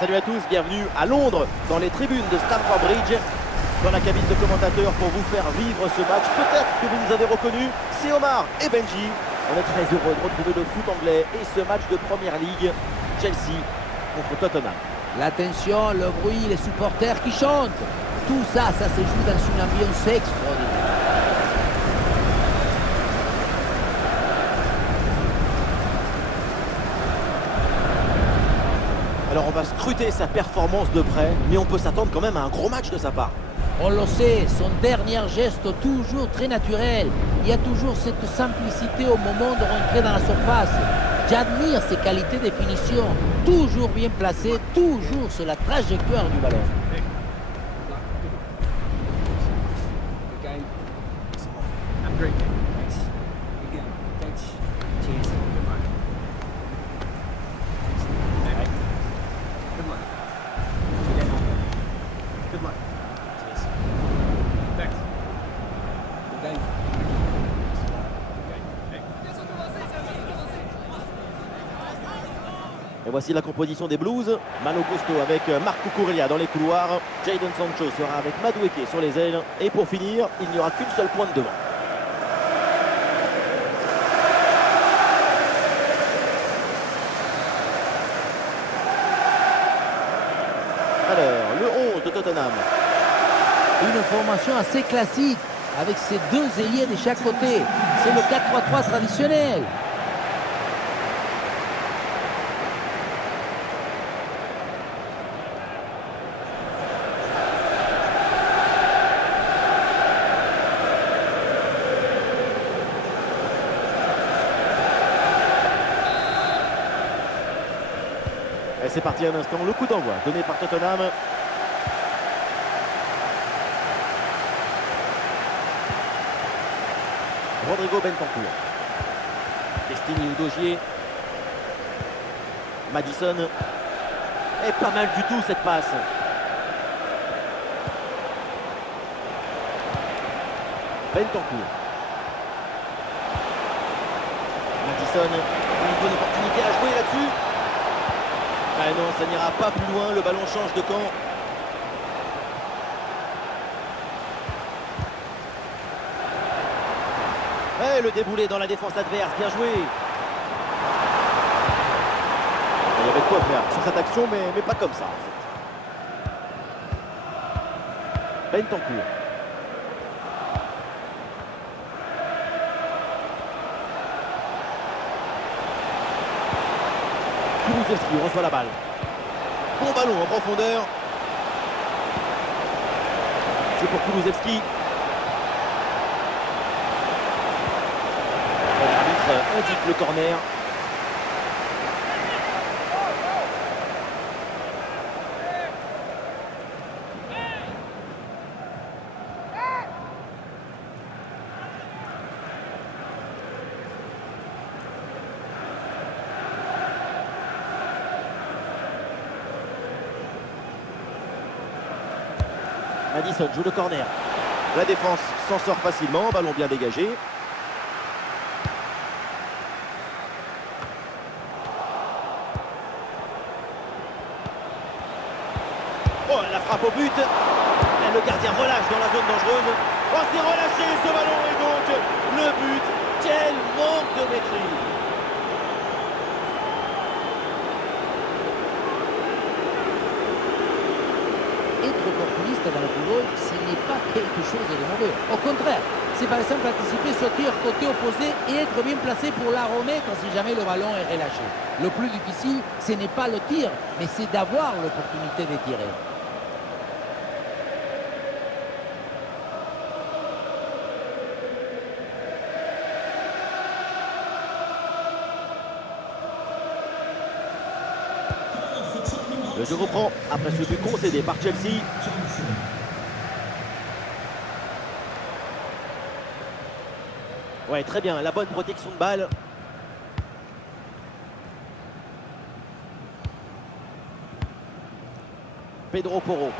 Salut à tous, bienvenue à Londres, dans les tribunes de Stamford Bridge, dans la cabine de commentateurs pour vous faire vivre ce match. Peut-être que vous nous avez reconnus, c'est Omar et Benji. On est très heureux de retrouver le foot anglais et ce match de Première Ligue, Chelsea contre Tottenham. La tension, le bruit, les supporters qui chantent, tout ça, ça se joue dans une ambiance extraordinaire. Alors on va scruter sa performance de près, mais on peut s'attendre quand même à un gros match de sa part. On le sait, son dernier geste toujours très naturel. Il y a toujours cette simplicité au moment de rentrer dans la surface. J'admire ses qualités de finition, toujours bien placé, toujours sur la trajectoire du ballon. Et voici la composition des Blues. Malo Gusto avec Marc Cucurella dans les couloirs. Jadon Sancho sera avec Madueke sur les ailes. Et pour finir, il n'y aura qu'une seule pointe devant. Alors, le 11 de Tottenham. Une formation assez classique, avec ses deux ailiers de chaque côté. C'est le 4-3-3 traditionnel. Et c'est parti un instant, le coup d'envoi donné par Tottenham. Rodrigo Bentancur. Destiny Udogie. Madison. Et pas mal du tout cette passe. Bentancur. Madison. Une bonne opportunité à jouer là-dessus. Ah non, ça n'ira pas plus loin, le ballon change de camp. Et le déboulé dans la défense adverse, bien joué. Il y avait de quoi faire sur cette action, mais pas comme ça en fait. Bentancur. Kulusevski reçoit la balle. Bon ballon en profondeur. C'est pour Kulusevski. L'arbitre indique le corner. Madison joue le corner. La défense s'en sort facilement, ballon bien dégagé. Oh, la frappe au but. Et le gardien relâche dans la zone dangereuse. Oh, c'est relâché ce ballon et donc le but. Quel manque de maîtrise. Être opportuniste dans le football, ce n'est pas quelque chose de mauvais. Au contraire, c'est par exemple anticiper ce tir côté opposé et être bien placé pour la remettre si jamais le ballon est relâché. Le plus difficile, ce n'est pas le tir, mais c'est d'avoir l'opportunité de tirer. Le jeu reprend après ce but concédé par Chelsea. Ouais, très bien, la bonne protection de balle. Pedro Porro.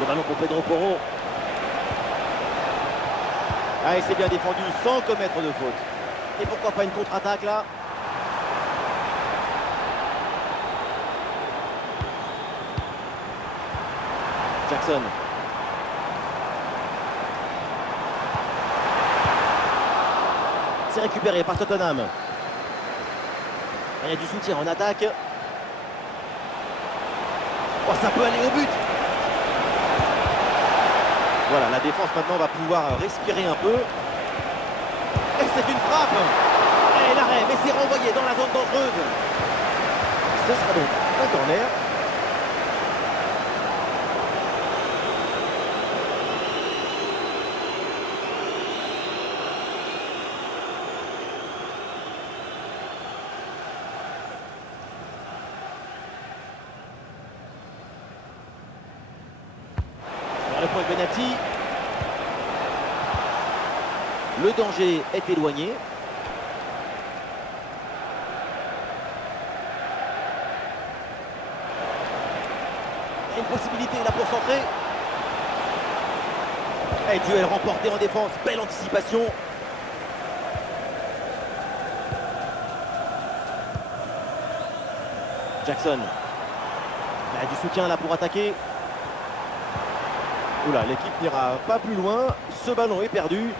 Le ballon pour Pedro Porro. Ah, et c'est bien défendu sans commettre de faute. Et pourquoi pas une contre-attaque là? Jackson. C'est récupéré par Tottenham. Il y a du soutien en attaque. Oh, ça peut aller au but. Voilà, la défense maintenant va pouvoir respirer un peu. Et c'est une frappe. Et l'arrêt, mais c'est renvoyé dans la zone dangereuse. Ce sera donc un corner. Le point de Benati. Le danger est éloigné. Il y a une possibilité là pour centrer. Et duel remporté en défense. Belle anticipation. Jackson. Il y a du soutien là pour attaquer. Oula, l'équipe n'ira pas plus loin. Ce ballon est perdu.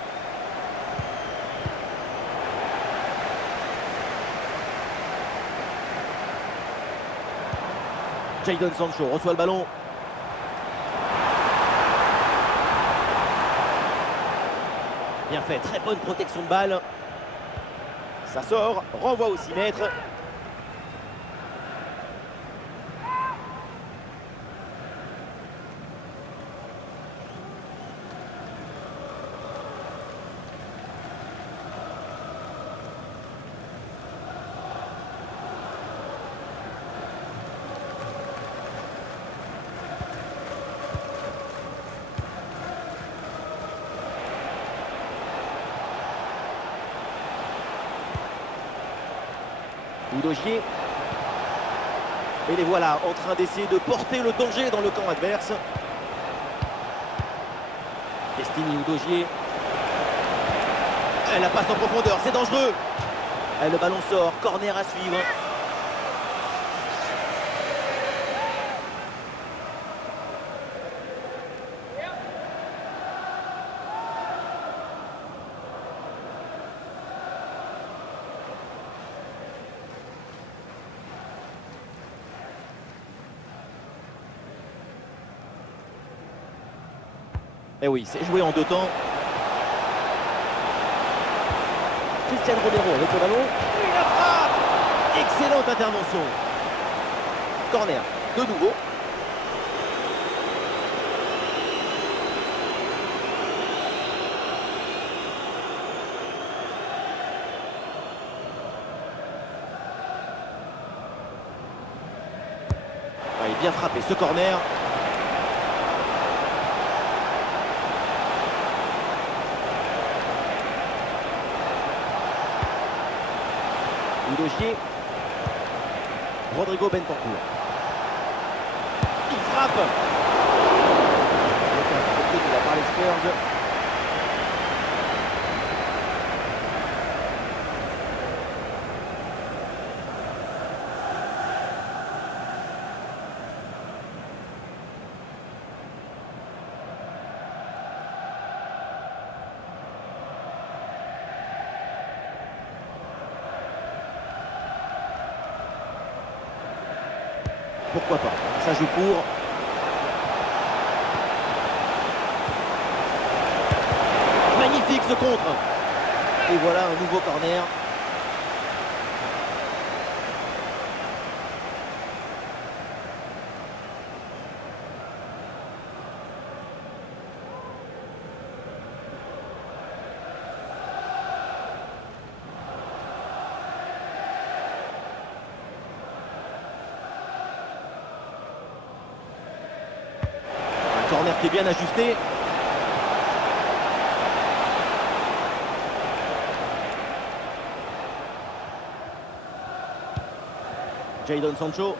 Jadon Sancho reçoit le ballon. Bien fait, très bonne protection de balle. Ça sort, renvoi au 6 mètres. Udogie. Et les voilà en train d'essayer de porter le danger dans le camp adverse. Destiny Udogie. Elle la passe en profondeur, c'est dangereux. Et le ballon sort, corner à suivre. Et oui, c'est joué en deux temps. Cristiano Romero avec le ballon. Et la frappe! Excellente intervention. Corner, de nouveau. Il est bien frappé ce corner. Udogie. Rodrigo Bentancur. Il frappe. Il a par les Spurs. Pourquoi pas? Ça joue court. Magnifique ce contre. Et voilà un nouveau corner. Corner qui est bien ajusté. Jadon Sancho.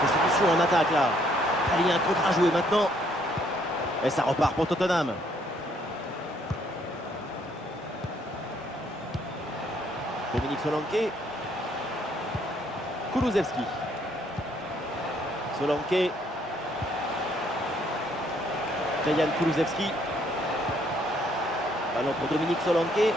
Des solutions en attaque là. Il y a un contre à jouer maintenant. Et ça repart pour Tottenham. Dominique Solanke. Kulusevski. Solanke. Dejan Kulusevski. Ballon pour Dominique Solanke.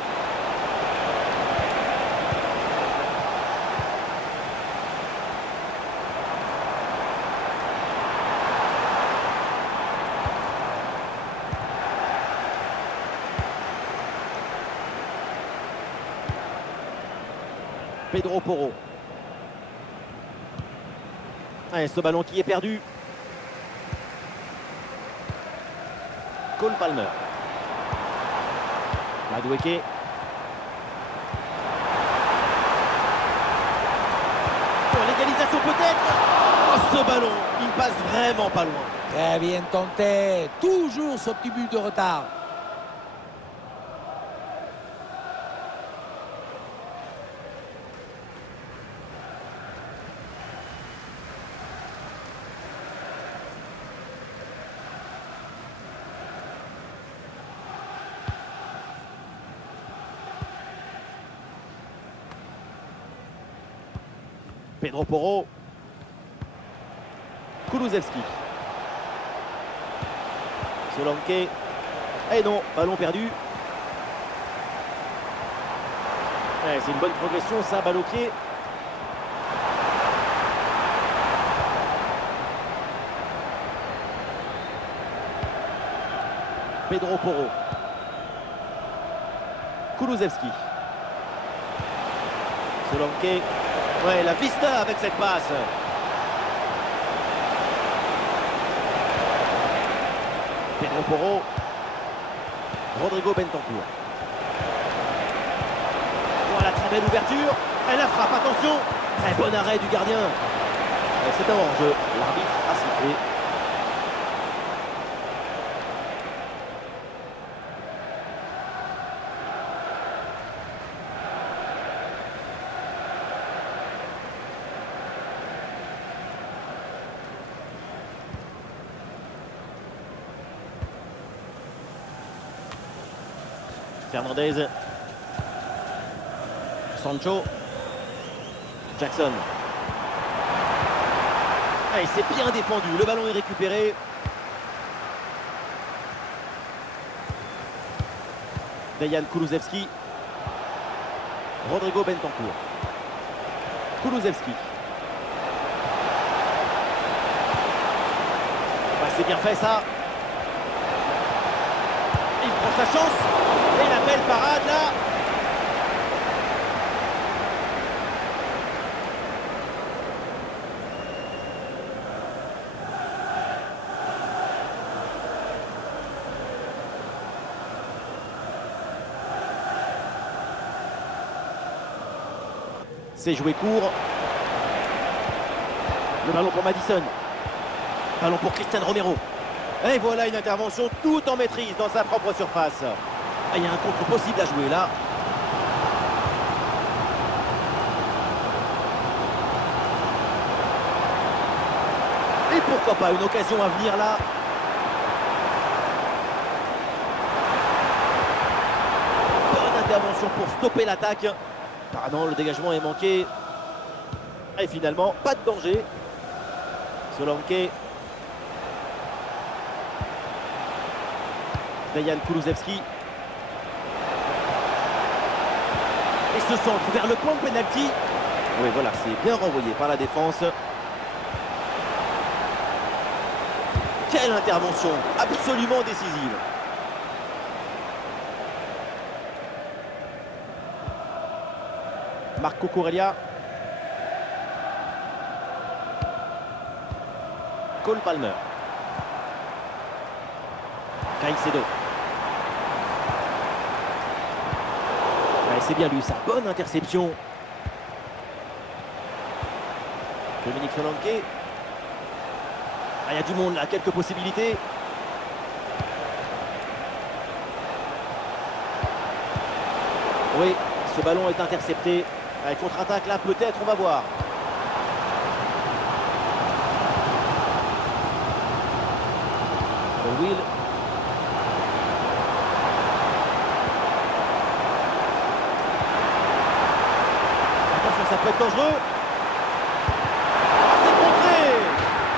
Pedro Porro. Et ce ballon qui est perdu. Cole Palmer. Madueke. Pour l'égalisation peut-être. Oh, ce ballon, il passe vraiment pas loin. Très bien tenté. Toujours ce petit but de retard. Pedro Porro. Kulusevski. Solanke. Et non, ballon perdu. C'est une bonne progression, ça, balle au pied. Pedro Porro. Kulusevski. Solanke. Ouais, la vista avec cette passe. Pedro Porro. Rodrigo Bentancur. Voilà, très belle ouverture. Et la frappe, attention. Très bon arrêt du gardien. C'est un hors-jeu. L'arbitre a sifflé. Fernandez. Sancho. Jackson. Il s'est bien défendu. Le ballon est récupéré. Dejan Kulusevski. Rodrigo Bentancur. Kulusevski. C'est bien fait ça. Il prend sa chance. Et la belle parade là. C'est joué court. Le ballon pour Madison. Ballon pour Cristian Romero. Et voilà une intervention tout en maîtrise dans sa propre surface. Il y a un contre possible à jouer là. Et pourquoi pas une occasion à venir là. Bonne intervention pour stopper l'attaque. Pardon, le dégagement est manqué. Et finalement, pas de danger. Solanke. Dejan Kulusevski. Et ce centre vers le point de pénalty. Oui, voilà, c'est bien renvoyé par la défense. Quelle intervention, absolument décisive. Marco Corellia. Cole Palmer. Caicedo. C'est bien lui, sa bonne interception. Dominique Solanke. Il y a du monde là, quelques possibilités. Oui, ce ballon est intercepté. Allez, contre-attaque là, peut-être, on va voir. Will. peut être dangereux. Ah, c'est contré.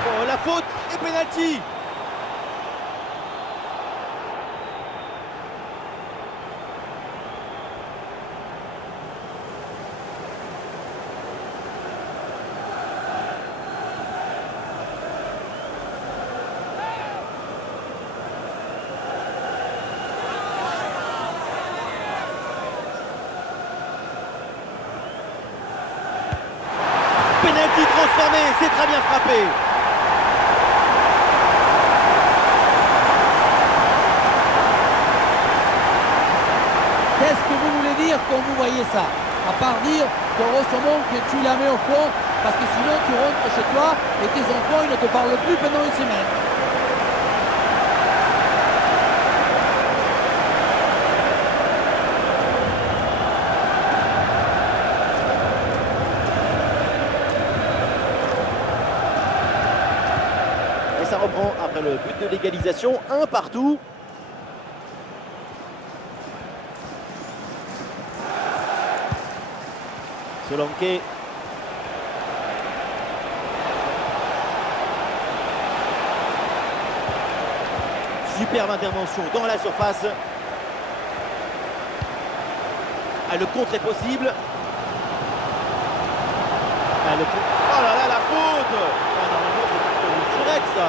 Oh, la faute et pénalty. Penalty transformé, c'est très bien frappé. Qu'est-ce que vous voulez dire quand vous voyez ça? À part dire qu'heureusement que tu la mets au fond, parce que sinon tu rentres chez toi et tes enfants ils ne te parlent plus pendant une semaine. Et ça reprend après le but de l'égalisation, un partout. Solanke. Superbe intervention dans la surface. Ah, le contre est possible. Ah, oh là là, la faute. Ah, normalement, c'est carton rouge direct, ça.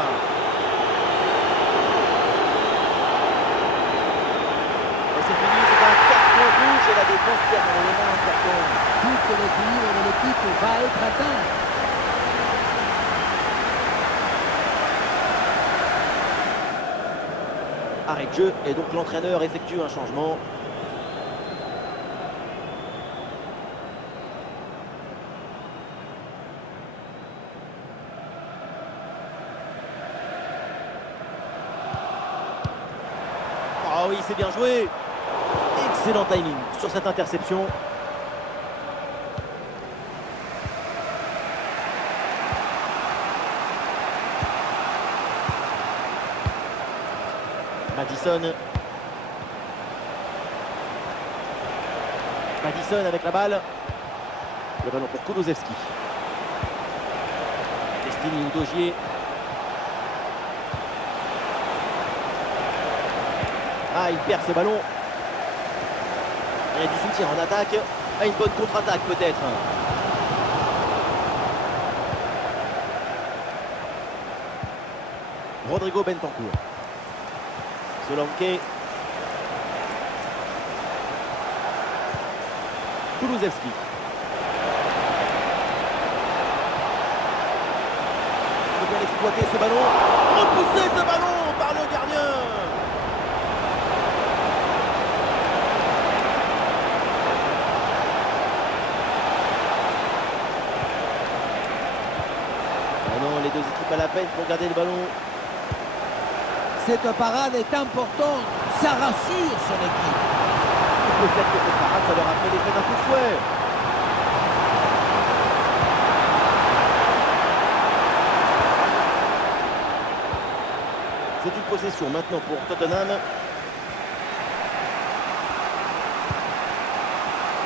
Et c'est fini, c'est un carton rouge et la défense perd un élément important. Tout l'équilibre de l'équipe va être atteint. Arrêt de jeu et donc l'entraîneur effectue un changement. Ah oui, c'est bien joué. Excellent timing sur cette interception. Madison avec la balle. Le ballon pour Kulusevski. Destiny Udogie. Ah, il perd ce ballon. Il y a du soutien en attaque. Ah, une bonne contre-attaque peut-être. Rodrigo Bentancur. Solanke. Kulusevski. Il faut bien exploiter ce ballon. Repousser ce ballon par le gardien. Ah non, les deux équipes à la peine pour garder le ballon. Cette parade est importante, ça rassure son équipe. Peut-être que cette parade, ça leur a fait l'effet d'un coup de fouet. C'est une possession maintenant pour Tottenham.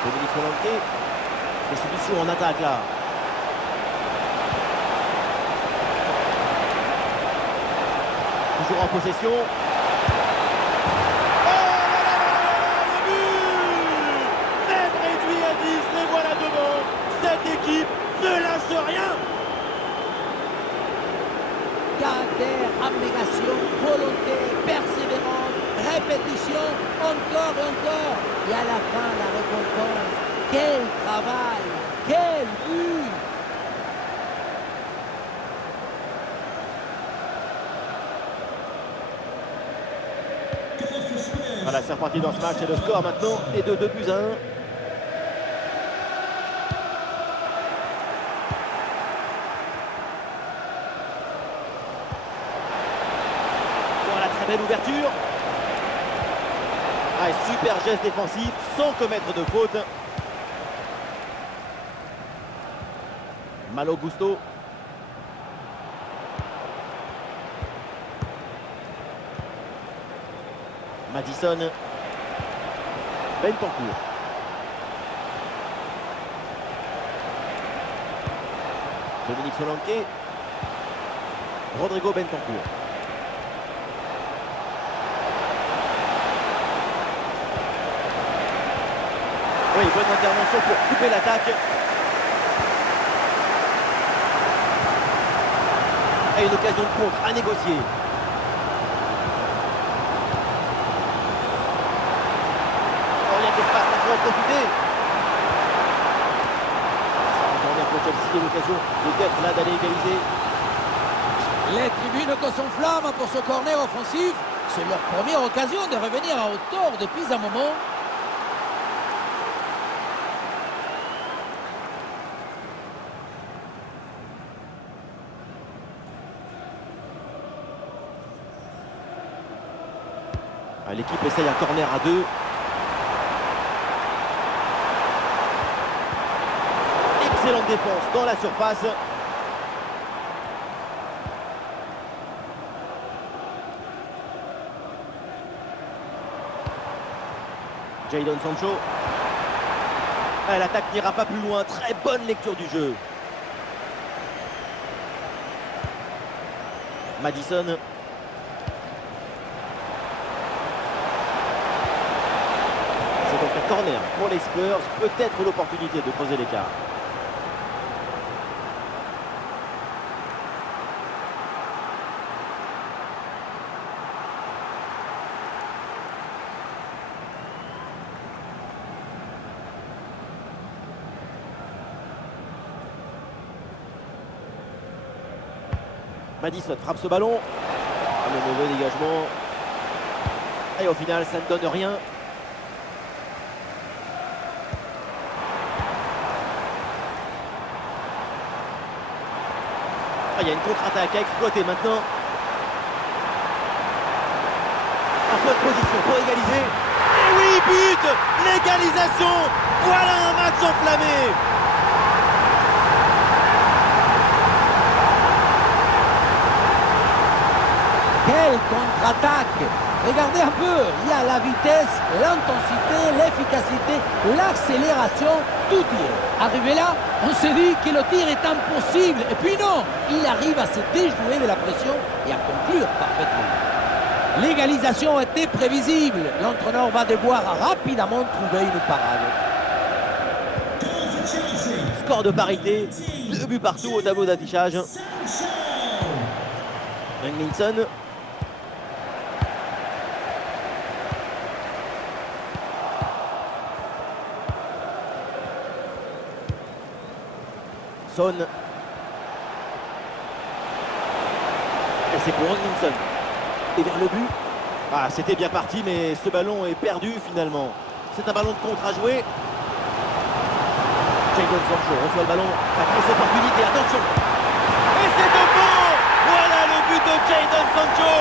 Dominique Solanke. Des solutions en attaque là. Toujours en possession. Oh là là là, le but! Même réduit à 10, les voilà devant. Cette équipe ne lâche rien. Caractère, abnégation, volonté, persévérance, répétition, encore et encore. Et à la fin, la récompense. Quel travail, quel but! Voilà, c'est reparti dans ce match et le score maintenant est de 2-1. Voilà, très belle ouverture. Ah, et super geste défensif sans commettre de faute. Malo Gusto. Madison. Bentancur. Dominique Solanke. Rodrigo Bentancur. Oui, bonne intervention pour couper l'attaque. Et une occasion de contre à négocier. Alors, il y a de l'espace, il faut en profiter. Corner pour Chelsea et l'occasion peut-être là d'aller égaliser. Les tribunes que s'enflamment pour ce corner offensif. C'est leur première occasion de revenir à hauteur depuis un moment. L'équipe essaye un corner à 2. Excellente défense dans la surface. Jadon Sancho. L'attaque n'ira pas plus loin. Très bonne lecture du jeu. Madison. C'est donc un corner pour les Spurs. Peut-être l'opportunité de creuser l'écart. Madison frappe ce ballon. Le mauvais dégagement. Et au final, ça ne donne rien. Il y a une contre-attaque à exploiter maintenant. En bonne position pour égaliser. Et oui, but! L'égalisation! Voilà un match enflammé! Quelle contre-attaque! Regardez un peu, il y a la vitesse, l'intensité, l'efficacité, l'accélération, tout y est. Arrivé là, on s'est dit que le tir est impossible. Et puis non, il arrive à se déjouer de la pression et à conclure parfaitement. L'égalisation était prévisible. L'entraîneur va devoir rapidement trouver une parade. Score de parité, 2 buts partout au tableau d'affichage. Minson. Son. Et c'est pour Minson. Et vers le but. Ah, c'était bien parti, mais ce ballon est perdu finalement. C'est un ballon de contre à jouer. Jadon Sancho reçoit le ballon. La grosse opportunité, attention. Et c'est au fond. Voilà le but de Jadon Sancho.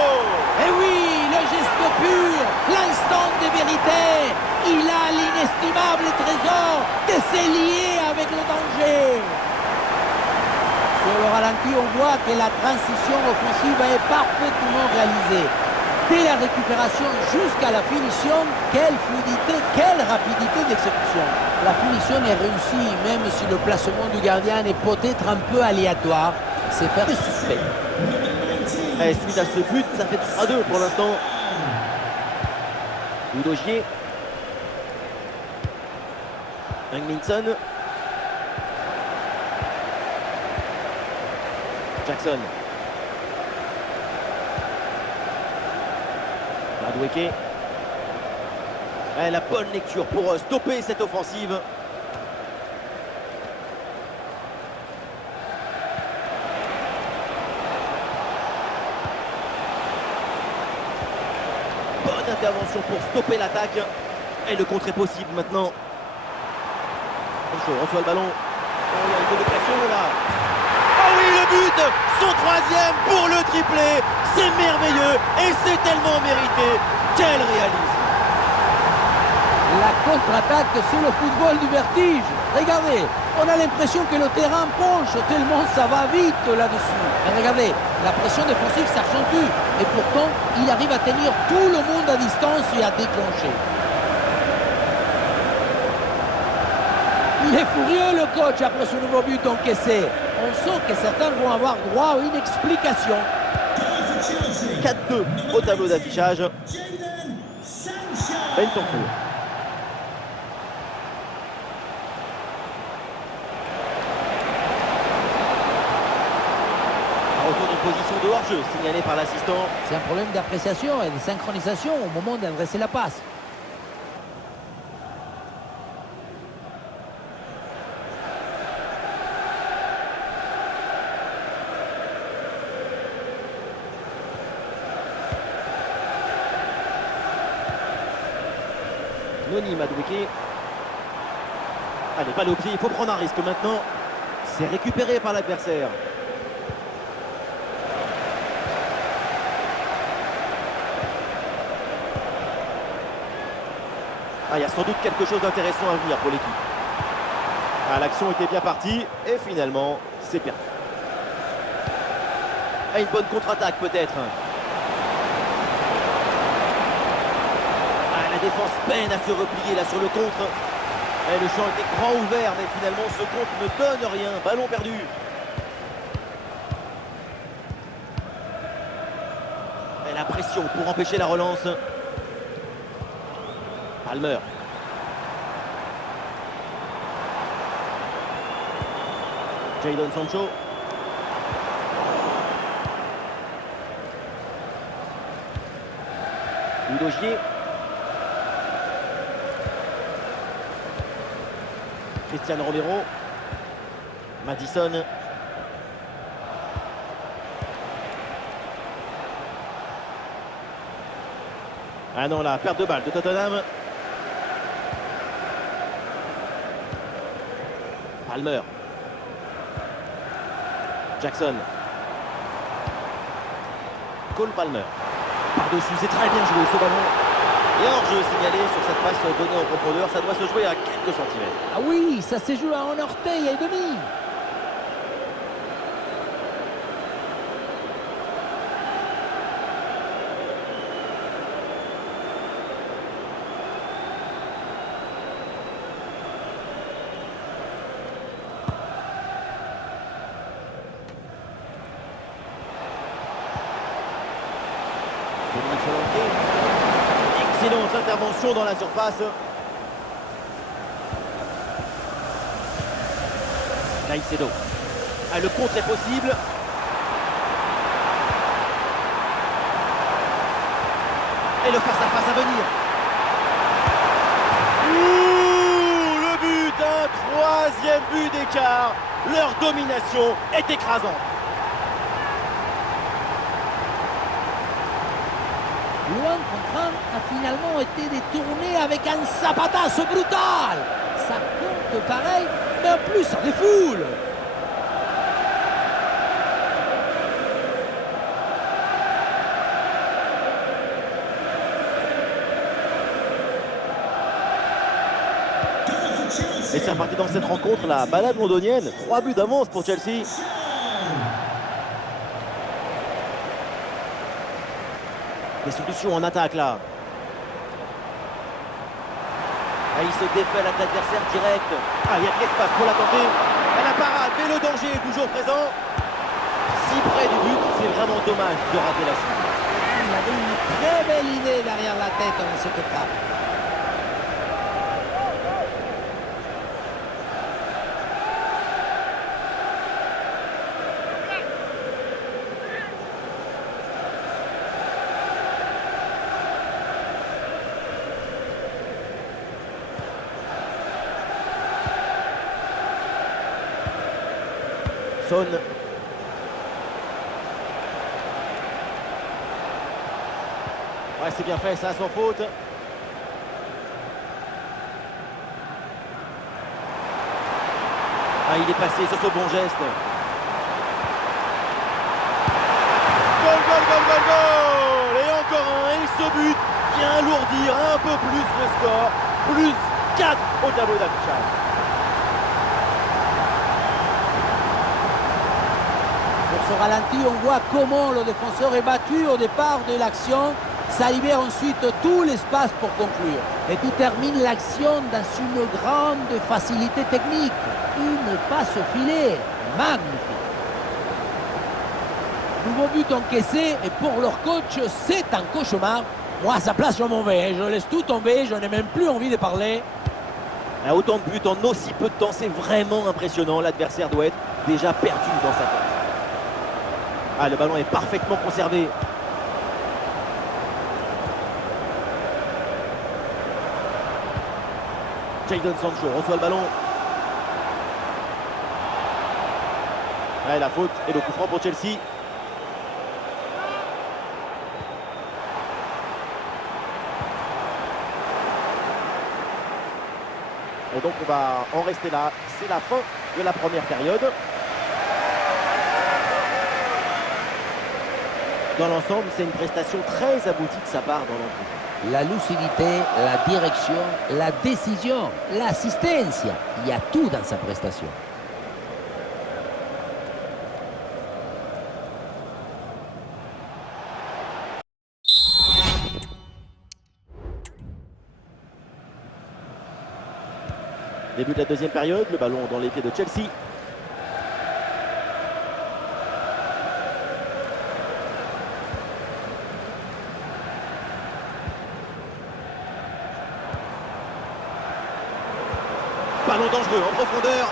Et oui, le geste pur, l'instant de vérité. Il a l'inestimable trésor de se lier avec le danger. Sur le ralenti, on voit que la transition offensive est parfaitement réalisée. Dès la récupération jusqu'à la finition, quelle fluidité, quelle rapidité d'exécution. La finition est réussie, même si le placement du gardien est peut-être un peu aléatoire. C'est faire du suspect. Et suite à ce but, ça fait 3-2 pour l'instant. Udogie. Minson. Jackson. Madueke. La bonne lecture pour stopper cette offensive. Bonne intervention pour stopper l'attaque. Et le contre est possible maintenant. Sancho reçoit le ballon. Oh, il y a un peu de pression là. Oh oui, le but! Son troisième pour le triplé. C'est merveilleux et c'est tellement mérité. Quel réalisme! La contre-attaque, c'est le football du vertige. Regardez, on a l'impression que le terrain penche tellement ça va vite là-dessus. Et regardez, la pression défensive s'accentue. Et pourtant, il arrive à tenir tout le monde à distance et à déclencher. Il est furieux le coach après ce nouveau but encaissé. On sent que certains vont avoir droit à une explication. 4-2 au tableau d'affichage. Bentancur. Un retour d'une position de hors-jeu signalé par l'assistant. C'est un problème d'appréciation et de synchronisation au moment d'adresser la passe. Noni Madueke. Allez, balle au pied, il faut prendre un risque maintenant. C'est récupéré par l'adversaire. Ah, il y a sans doute quelque chose d'intéressant à venir pour l'équipe. Ah, l'action était bien partie et finalement, c'est perdu. Ah, une bonne contre-attaque peut-être. La défense peine à se replier là sur le contre. Et le champ était grand ouvert, mais finalement ce contre ne donne rien. Ballon perdu. Et la pression pour empêcher la relance. Palmer. Jadon Sancho. Udogie. Cristiano Romero. Madison. Ah non, la perte de balle de Tottenham. Palmer. Jackson. Cole Palmer. Par-dessus, c'est très bien joué ce ballon. Et hors-jeu signalé sur cette passe donnée en profondeur, ça doit se jouer à quelques centimètres. Ah oui, ça s'est joué à un orteil et demi. Excellente intervention dans la surface. Caicedo. Ah, le contre est possible. Et le face-à-face à venir. Ouh, le but, un troisième but d'écart. Leur domination est écrasante. Luan Contran a finalement été détourné avec un zapatazo brutal. Ça compte pareil, mais en plus ça défoule. Et c'est reparti dans cette rencontre, la balade londonienne. 3 buts d'avance pour Chelsea. Des solutions en attaque là. Ah, il se défait à l'adversaire direct. Ah, il y a de l'espace pour la tenter. Et la parade, mais le danger est toujours présent. Si près du but, c'est vraiment dommage de rater la cible. Il avait une très belle idée derrière la tête dans cette frappe. Son. Ouais, c'est bien fait, ça sans faute. Ah, il est passé sur ce bon geste. Goal, goal, goal, goal, goal! Et encore un, et ce but vient alourdir un peu plus le score. Plus 4 au tableau d'affichage. Sur ce ralenti, on voit comment le défenseur est battu au départ de l'action. Ça libère ensuite tout l'espace pour conclure. Et tu termines l'action dans une grande facilité technique. Une passe au filet. Magnifique. Nouveau but encaissé et pour leur coach, c'est un cauchemar. Moi, à sa place, je m'en vais. Je laisse tout tomber. Je n'ai même plus envie de parler. Autant de buts en aussi peu de temps, c'est vraiment impressionnant. L'adversaire doit être déjà perdu dans sa tête. Le ballon est parfaitement conservé. Jadon Sancho reçoit le ballon. La faute et le coup franc pour Chelsea. Et donc on va en rester là. C'est la fin de la première période. Dans l'ensemble, c'est une prestation très aboutie de sa part dans l'entrée. La lucidité, la direction, la décision, l'assistance. Il y a tout dans sa prestation. Début de la deuxième période, le ballon dans les pieds de Chelsea. Ballon dangereux en profondeur.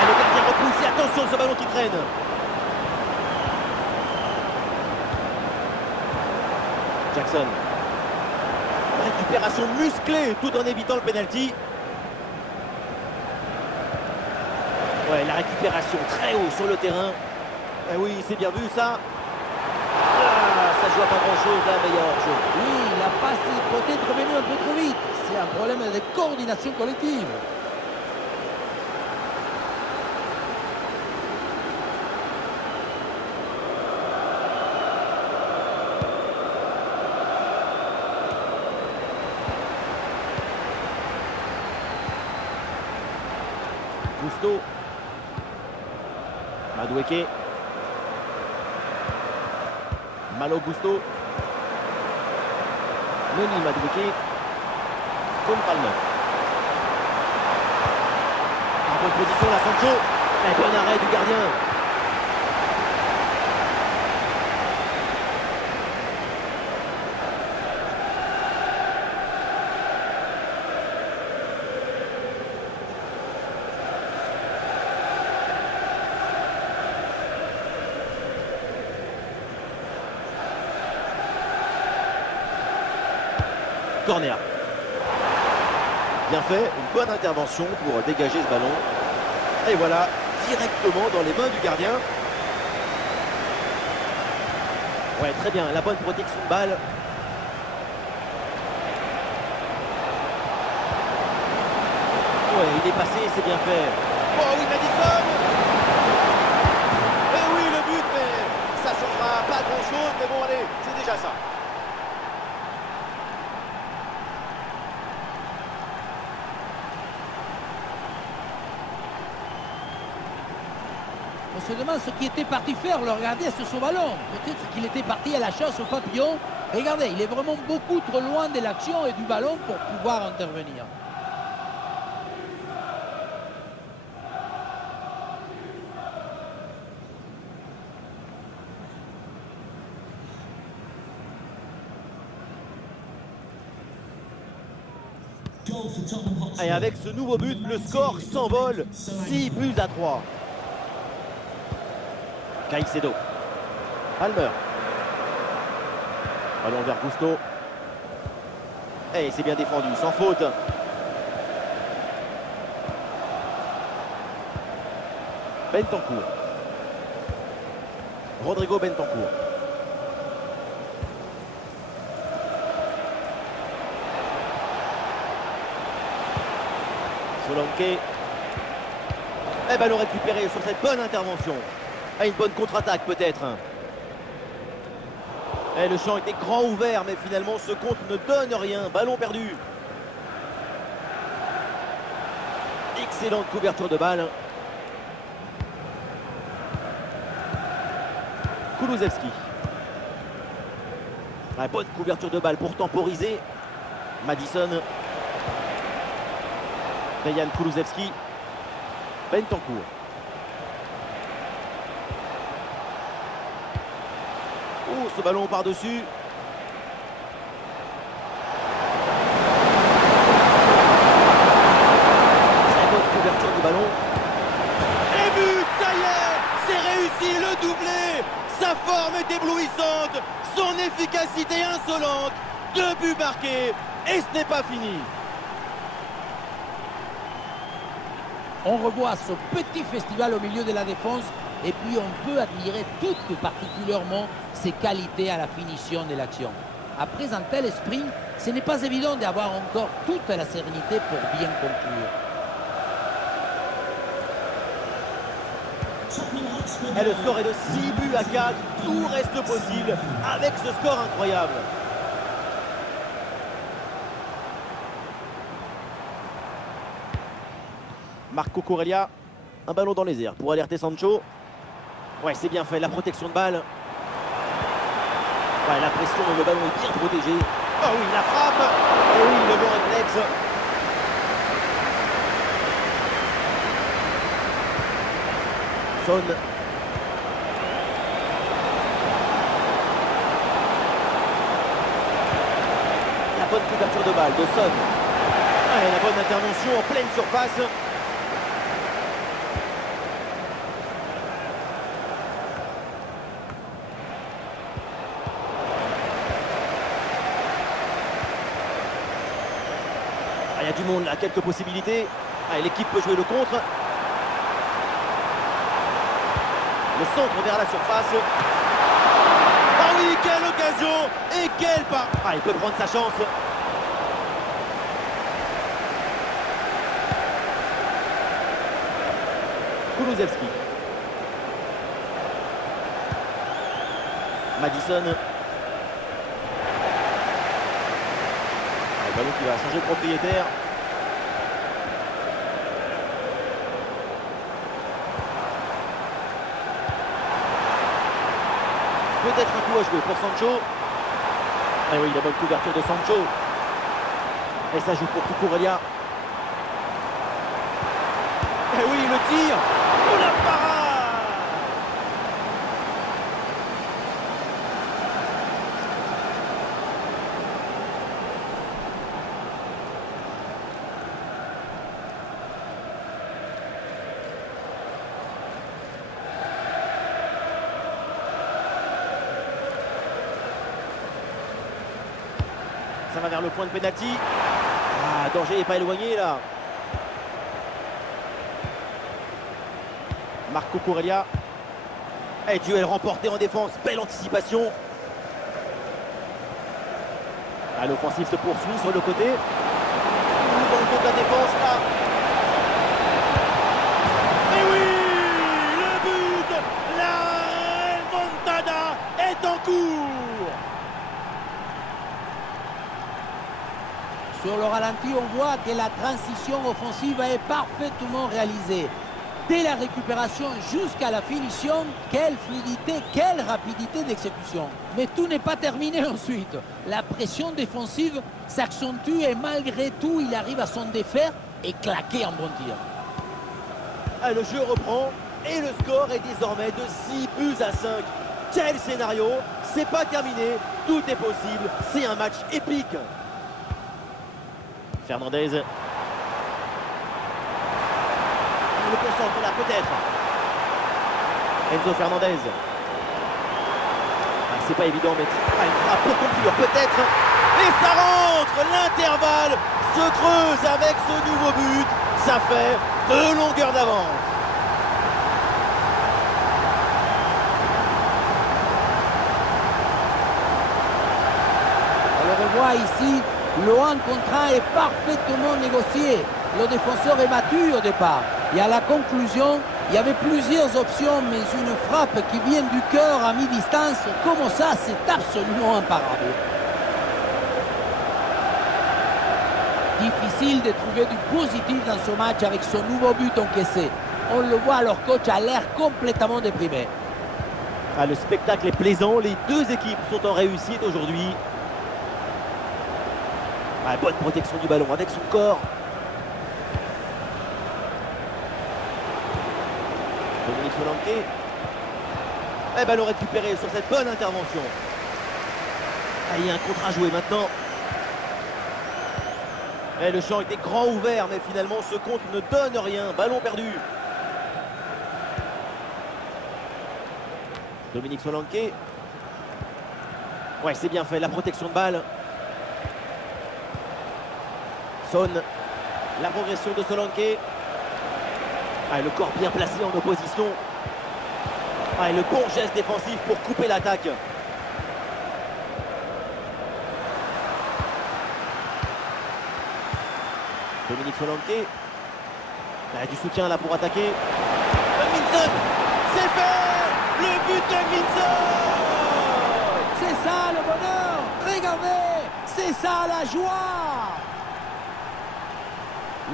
Le gardien repousse et attention ce ballon qui traîne. Jackson. Récupération musclée tout en évitant le penalty. La récupération très haut sur le terrain. Oui, c'est bien vu ça. Ça joue à pas grand chose là, meilleur jeu. Oui, la passe est peut-être venue un peu trop vite. C'est un problème de coordination collective. Gusto. Madueke. Malo Gusto. Noni Madueke. Comme Palmer. En bonne position là, Sancho. Bon arrêt du gardien. Corner. Bien fait, une bonne intervention pour dégager ce ballon. Et voilà, directement dans les mains du gardien. Très bien, la bonne protection de balle. Il est passé, c'est bien fait. Oh oui, Madison. Et oui, le but, mais ça changera pas grand-chose. Mais bon, allez, c'est déjà ça. On se demande ce qui était parti faire le gardien sur son ballon. Peut-être qu'il était parti à la chasse au papillon. Regardez, il est vraiment beaucoup trop loin de l'action et du ballon pour pouvoir intervenir. Et avec ce nouveau but, le score s'envole. 6-3. Caicedo. Palmer. Ballon vers Gusto. Et c'est bien défendu, sans faute. Bentancur. Rodrigo Bentancur. Solanke. Et ballon récupéré sur cette bonne intervention. Une bonne contre-attaque peut-être. Et le champ était grand ouvert, mais finalement ce contre ne donne rien. Ballon perdu. Excellente couverture de balle. Kulusevski. Bonne couverture de balle pour temporiser. Madison. Dejan Kulusevski. Bentancur. Oh, ce ballon par-dessus. Très bonne couverture du ballon. Et but, ça y est, c'est réussi, le doublé. Sa forme est éblouissante, son efficacité insolente. 2 buts marqués, et ce n'est pas fini. On revoit ce petit festival au milieu de la défense et puis on peut admirer tout particulièrement ses qualités à la finition de l'action. Après un tel sprint, ce n'est pas évident d'avoir encore toute la sérénité pour bien conclure. Et le score est de 6 buts à 4, tout reste possible avec ce score incroyable. Marco Corellia, un ballon dans les airs pour alerter Sancho. Ouais, c'est bien fait, la protection de balle. Ouais, la pression, le ballon est bien protégé. Oh oui, la frappe. Oh oui, le bon réflexe. Son. La bonne couverture de balle de Son. Ouais, la bonne intervention en pleine surface. Il y a du monde là, quelques possibilités. L'équipe peut jouer le contre. Le centre vers la surface. Ah oui, quelle occasion. Et quel pas. Il peut prendre sa chance. Kulusevski. Madison. Le ballon qui va changer de propriétaire. Peut-être un coup à jouer pour Sancho. Ah oui, la bonne couverture de Sancho. Et ça joue pour Cucurella. Et oui, le tir. Oh, la parade. Ça va vers le point de pénalty. Danger n'est pas éloigné là. Marco Corellia. Et duel remporté en défense. Belle anticipation. L'offensive se poursuit sur le côté. Dans le dos de la défense là. Et oui, le but. La remontada est en cours. Sur le ralenti, on voit que la transition offensive est parfaitement réalisée. Dès la récupération jusqu'à la finition, quelle fluidité, quelle rapidité d'exécution. Mais tout n'est pas terminé ensuite. La pression défensive s'accentue et malgré tout, il arrive à s'en défaire et claquer un bon tir. Le jeu reprend et le score est désormais de 6 buts à 5. Quel scénario, c'est pas terminé, tout est possible, c'est un match épique. Fernandez. Le concentre là peut-être. Enzo Fernandez. C'est pas évident mais une frappe pour conclure peut-être. Et ça rentre. L'intervalle se creuse avec ce nouveau but. Ça fait 2 longueurs d'avance. On le revoit ici. Le 1 contre 1 est parfaitement négocié. Le défenseur est battu au départ. Et à la conclusion, il y avait plusieurs options, mais une frappe qui vient du cœur à mi-distance, comme ça, c'est absolument imparable. Difficile de trouver du positif dans ce match avec son nouveau but encaissé. On le voit, leur coach a l'air complètement déprimé. Le spectacle est plaisant, les deux équipes sont en réussite aujourd'hui. Bonne protection du ballon avec son corps. Dominique Solanke. Et ballon récupéré sur cette bonne intervention. Ah, il y a un contre à jouer maintenant. Et le champ était grand ouvert, mais finalement ce contre ne donne rien. Ballon perdu. Dominique Solanke. Ouais, c'est bien fait, la protection de balle. Son. La progression de Solanke. Ah, et le corps bien placé en opposition. Ah, et le bon geste défensif pour couper l'attaque. Dominique Solanke. Ah, du soutien là pour attaquer. Minson, c'est fait. Le but de Minson. C'est ça le bonheur. Regardez, c'est ça la joie.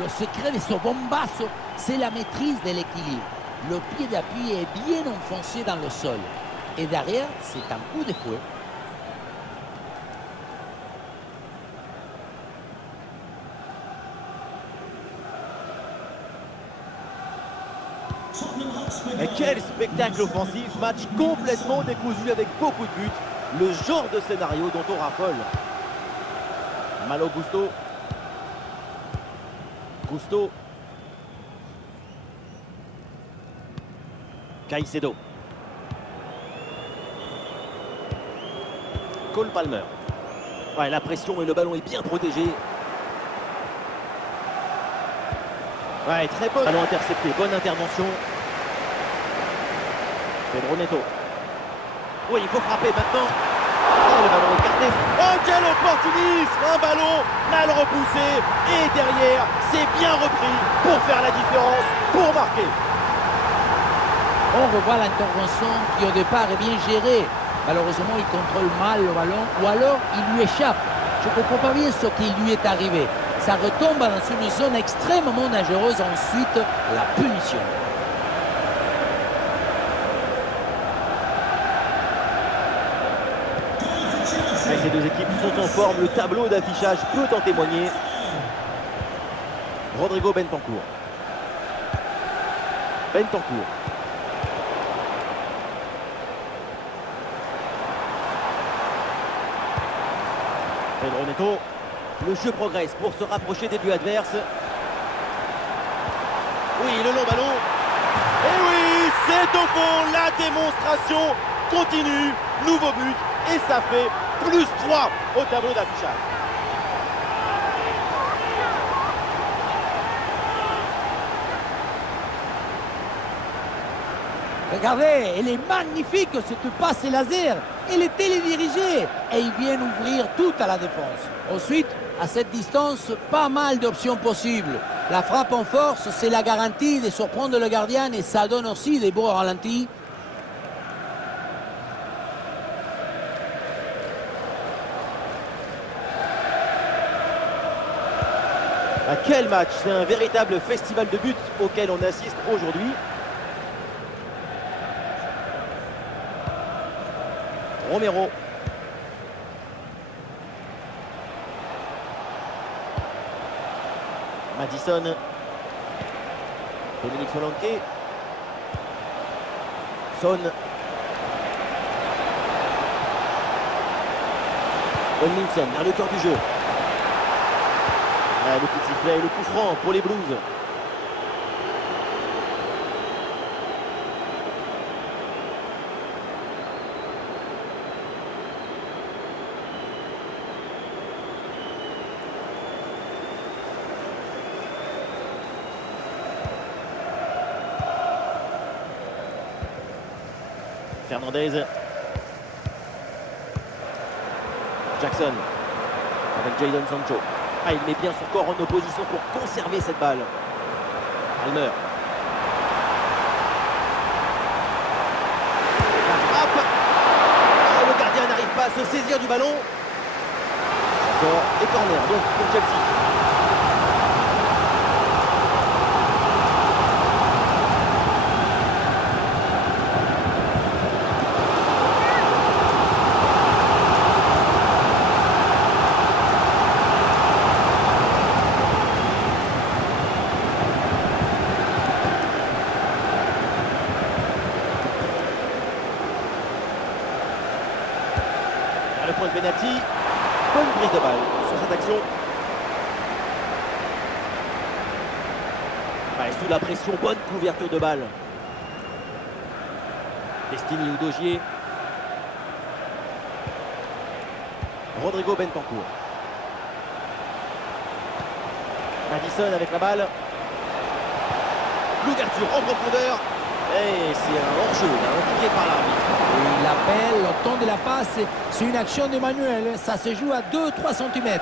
Le secret de ce bombasso, c'est la maîtrise de l'équilibre. Le pied d'appui est bien enfoncé dans le sol. Et derrière, c'est un coup de fouet. Et quel spectacle offensif, match complètement décousu avec beaucoup de buts. Le genre de scénario dont on raffole. Malo Gusto. Gusto. Caicedo. Cole Palmer. Ouais, la pression et le ballon est bien protégé. Ouais, très bon. Ballon intercepté, bonne intervention. Pedro Neto. Oui, il faut frapper maintenant. Oh, le ballon écarté. Oh, quel opportunisme. Un ballon mal repoussé. Et derrière, c'est bien repris pour faire la différence, pour marquer. On revoit l'intervention qui au départ est bien gérée. Malheureusement, il contrôle mal le ballon ou alors il lui échappe. Je ne comprends pas bien ce qui lui est arrivé. Ça retombe dans une zone extrêmement dangereuse. Ensuite, la punition. Et ces deux équipes sont en forme. Le tableau d'affichage peut en témoigner. Rodrigo Bentancur. Bentancur. Pedro Neto. Le jeu progresse pour se rapprocher des buts adverses. Oui, le long ballon. Et oui, c'est au fond. La démonstration continue. Nouveau but. Et ça fait +3 au tableau d'affichage. Regardez, elle est magnifique cette passe laser. Elle est télédirigée et ils viennent ouvrir tout à la défense. Ensuite, à cette distance, pas mal d'options possibles. La frappe en force, c'est la garantie de surprendre le gardien et ça donne aussi des beaux ralentis. Ah, quel match! C'est un véritable festival de buts auquel on assiste aujourd'hui. Romero. Madison. Dominique Solanke. Son. Minson vers le cœur du jeu. Ah, le coup de sifflet et le coup franc pour les Blues. Fernandez. Jackson. Avec Jadon Sancho. Ah, il met bien son corps en opposition pour conserver cette balle. Palmer. La frappe. Oh, le gardien n'arrive pas à se saisir du ballon. Ça sort et corner donc pour Chelsea. le point de pénalty. Bonne prise de balle sur cette action. Ouais, sous la pression, bonne couverture de balle. Destiny Udogie. Rodrigo Bentancur. Madison avec la balle. L'ouverture en profondeur. Et c'est un hors-jeu, indiqué par l'arbitre. Et l'appel, le temps de la passe, c'est une action de Manuel. Ça se joue à 2-3 cm.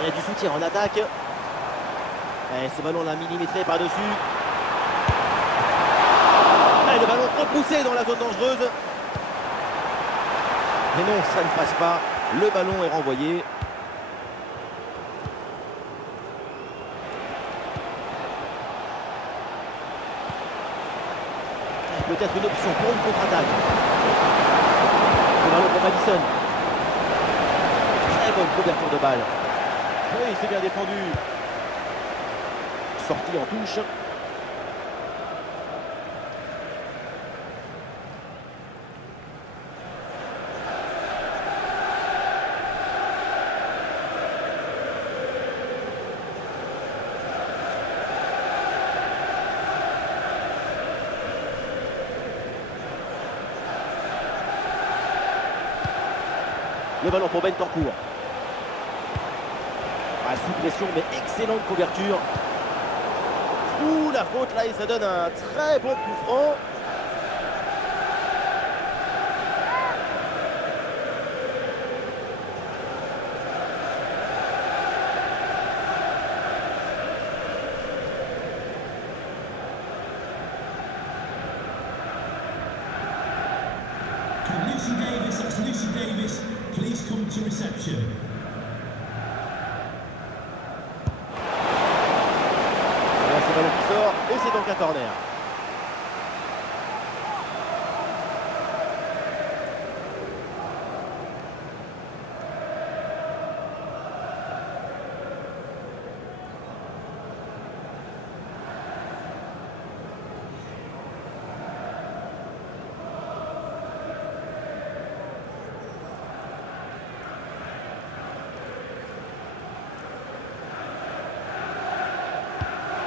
Il y a du soutien en attaque. Et ce ballon l'a millimétré par-dessus. Et le ballon repoussé dans la zone dangereuse. Mais non, ça ne passe pas. Le ballon est renvoyé. Peut-être une option pour une contre-attaque. Le ballon pour Madison. Très bonne couverture de balle. Oui, c'est bien défendu. Sortie en touche. Le ballon pour Bentancur. Ah, sous pression, mais excellente couverture. Ouh, la faute là, et ça donne un très bon coup franc. Lucy Davis, that's Lucy Davis. Please come to reception. Voilà, c'est le ballon qui sort et c'est donc un corner.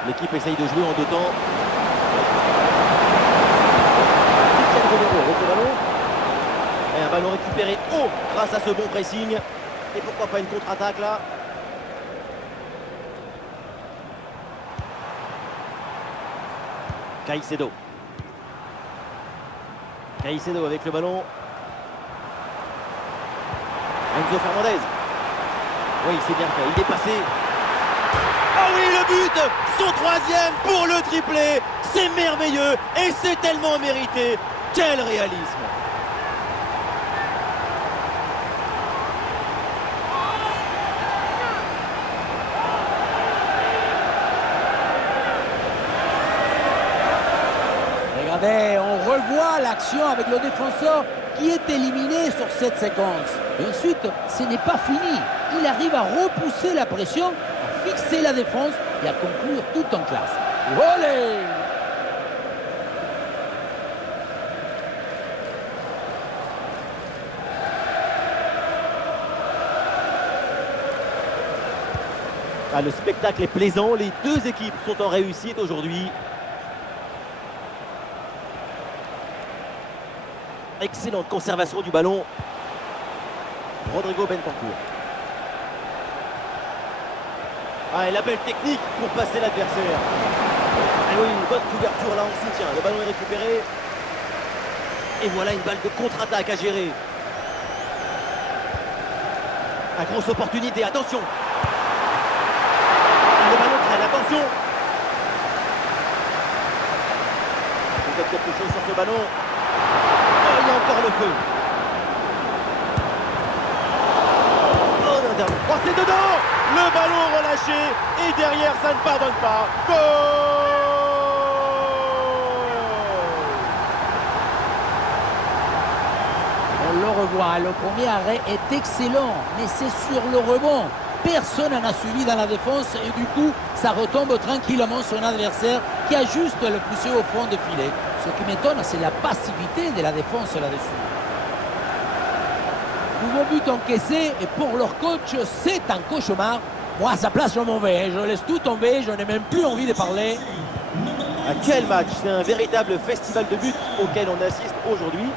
L'équipe essaye de jouer en deux temps. Cristiano Ronaldo avec le ballon. Et un ballon récupéré haut grâce à ce bon pressing. Et pourquoi pas une contre-attaque là. Caicedo. Caicedo avec le ballon. Enzo Fernandez. Oui, c'est bien fait. Il est passé. Ah oui, le but, son troisième pour le triplé, c'est merveilleux et c'est tellement mérité. Quel réalisme! Regardez, on revoit l'action avec le défenseur qui est éliminé sur cette séquence. Et ensuite, ce n'est pas fini. Il arrive à repousser la pression, à fixer la défense et à conclure tout en classe. Olé! Ah, le spectacle est plaisant, les deux équipes sont en réussite aujourd'hui. Excellente conservation du ballon. Rodrigo Bentancur. Ah, et la belle technique pour passer l'adversaire. Ah oui, une bonne couverture là en soutien. Le ballon est récupéré. Et voilà une balle de contre-attaque à gérer. Ah, grosse opportunité, attention. Ah, le ballon traîne, attention. Peut-être quelque chose sur ce ballon. Oh, il y a encore le feu. Oh, c'est dedans. Le ballon relâché. Et derrière, ça ne pardonne pas. Goal! On le revoit. Le premier arrêt est excellent, mais c'est sur le rebond. Personne n'en a suivi dans la défense et du coup, ça retombe tranquillement sur un adversaire qui ajuste le poussé au fond de filet. Ce qui m'étonne, c'est la passivité de la défense là-dessus. Nouveau but encaissé et pour leur coach, c'est un cauchemar. Moi, à sa place, je m'en vais. Je laisse tout tomber, je n'ai même plus envie de parler. À quel match! C'est un véritable festival de buts auquel on assiste aujourd'hui.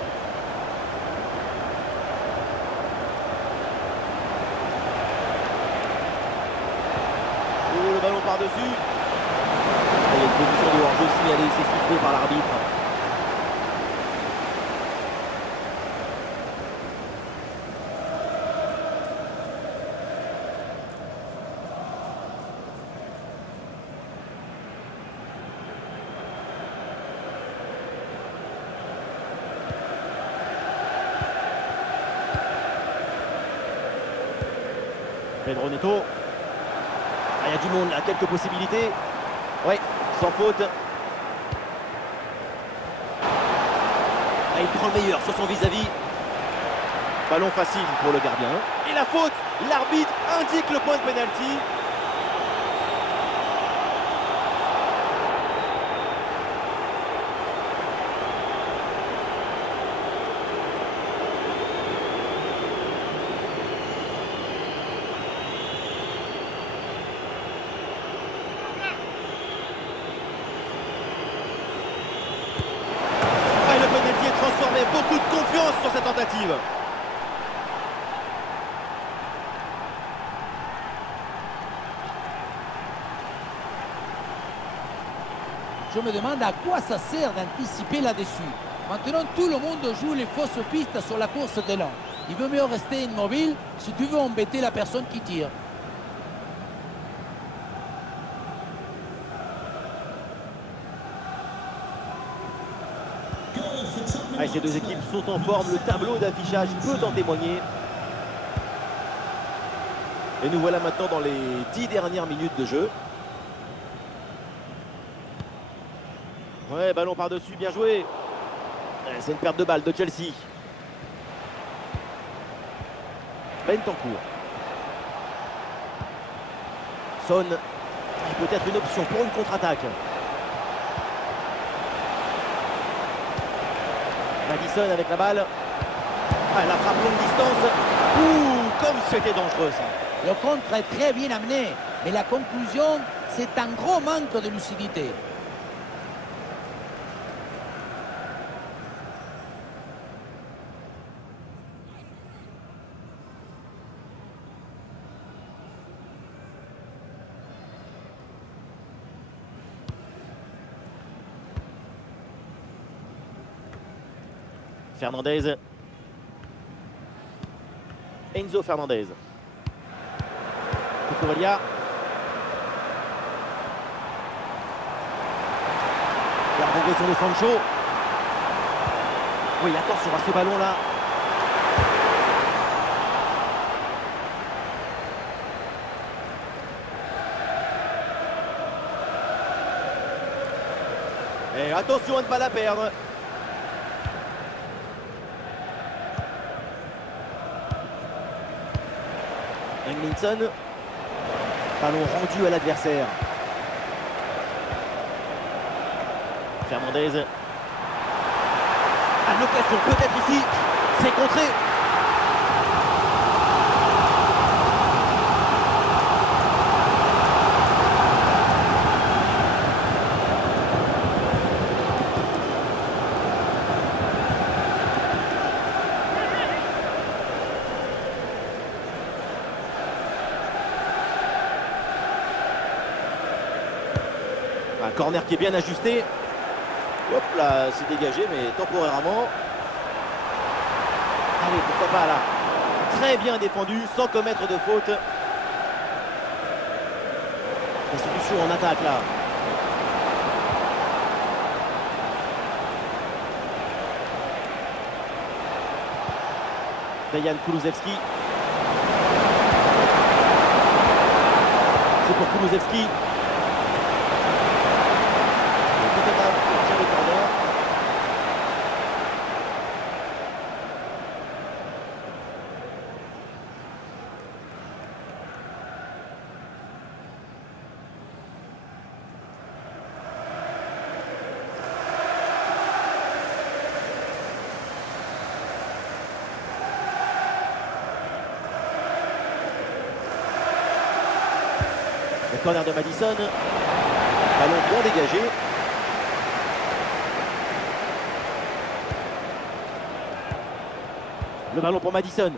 Oh, le ballon par-dessus. Il y a une position de hors-jeu signalée, c'est sifflé par l'arbitre. Pedro Neto. Ah, il y a du monde là, quelques possibilités. Oui, sans faute. Ah, il prend le meilleur sur son vis-à-vis. Ballon facile pour le gardien. Et la faute, l'arbitre indique le point de pénalty. Transformé, beaucoup de confiance sur cette tentative. Je me demande à quoi ça sert d'anticiper là-dessus. Maintenant, tout le monde joue les fausses pistes sur la course d'élan. Il vaut mieux rester immobile si tu veux embêter la personne qui tire. Ah, ces deux équipes sont en forme, le tableau d'affichage peut en témoigner. Et nous voilà maintenant dans les 10 dernières minutes de jeu. Ouais, ballon par-dessus, bien joué. C'est une perte de balle de Chelsea. Bentancur. Son. Peut-être une option pour une contre-attaque. Madison avec la balle. Ah, la frappe longue distance. Ouh, comme c'était dangereux ça. Le contre est très bien amené, mais la conclusion, c'est un gros manque de lucidité. Fernandez. Enzo Fernandez. Cucurella. La progression de Sancho. Oui, attention à ce ballon-là. Et attention à ne pas la perdre. Englinson. Ballon rendu à l'adversaire. Fernandez. À l'occasion peut-être ici. C'est contré. Un corner qui est bien ajusté. Hop là, c'est dégagé, mais temporairement. Allez, pourquoi pas là. Très bien défendu, sans commettre de faute. La solution en attaque là. Dejan Kulusevski. C'est pour Kulusevski. Le corner de Madison. Ballon bien dégagé. Le ballon pour Madison.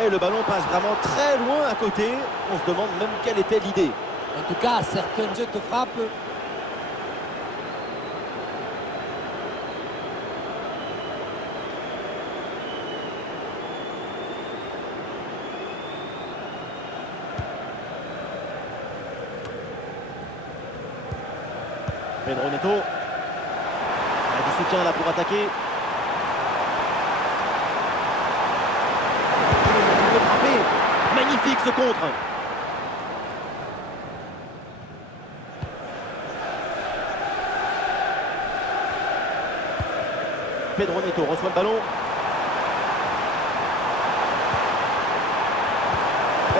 Et le ballon passe vraiment très loin à côté. On se demande même quelle était l'idée. En tout cas, certains jeux te frappent. Pedro Neto. Il y a du soutien là pour attaquer. Il peut frapper. Magnifique ce contre. Pedro Neto reçoit le ballon.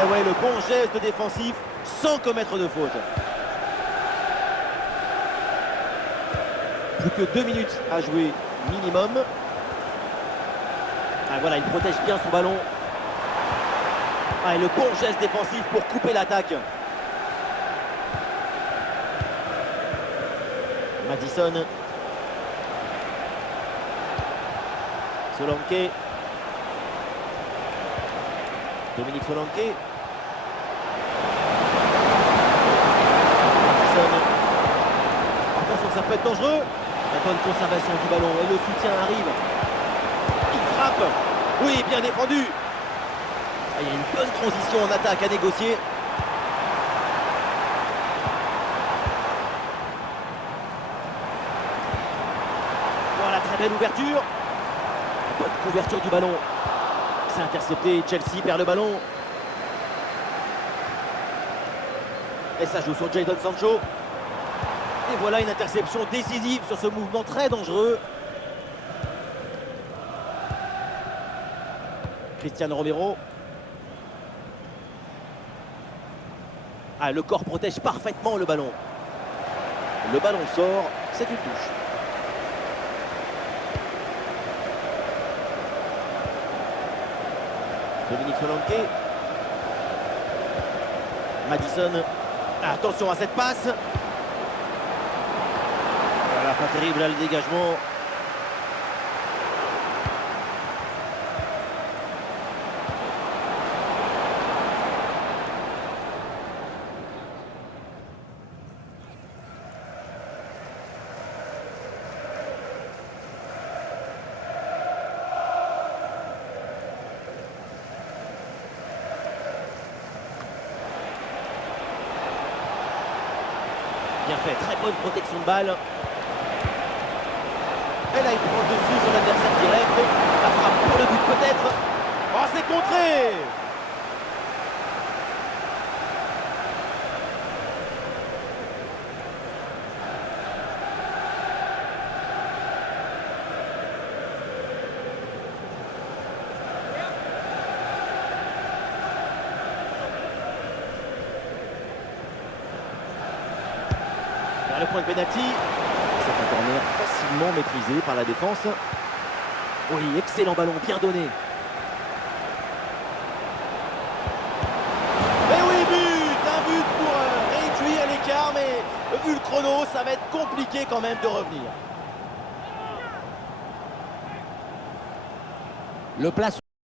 Et ouais, le bon geste défensif sans commettre de faute. Plus que 2 minutes à jouer minimum. Ah, voilà, il protège bien son ballon. Ah, et le bon geste défensif pour couper l'attaque. Madison. Solanke. Dominique Solanke. Madison. Attention, ça peut être dangereux. La bonne conservation du ballon et le soutien arrive. Il frappe. Oui, bien défendu. Ah, il y a une bonne transition en attaque à négocier. Voilà, très belle ouverture. Bonne couverture du ballon. C'est intercepté. Chelsea perd le ballon. Et ça joue sur Jadon Sancho. Et voilà une interception décisive sur ce mouvement très dangereux. Cristiano Romero. Ah, le corps protège parfaitement le ballon. Le ballon sort, c'est une touche. Dominique Solanke. Madison. Attention à cette passe. Voilà, pas terrible là le dégagement. Bien fait, très bonne protection de balle. Et là, il prend le dessus sur l'adversaire direct. La frappe pour le but peut-être. Oh, c'est contré! Vers le point de pénalty. C'est un corner facilement maîtrisé par la défense. Oui, excellent ballon, bien donné. Et oui, but! Un but pour réduire l'écart, mais vu le chrono, ça va être compliqué quand même de revenir. Le place.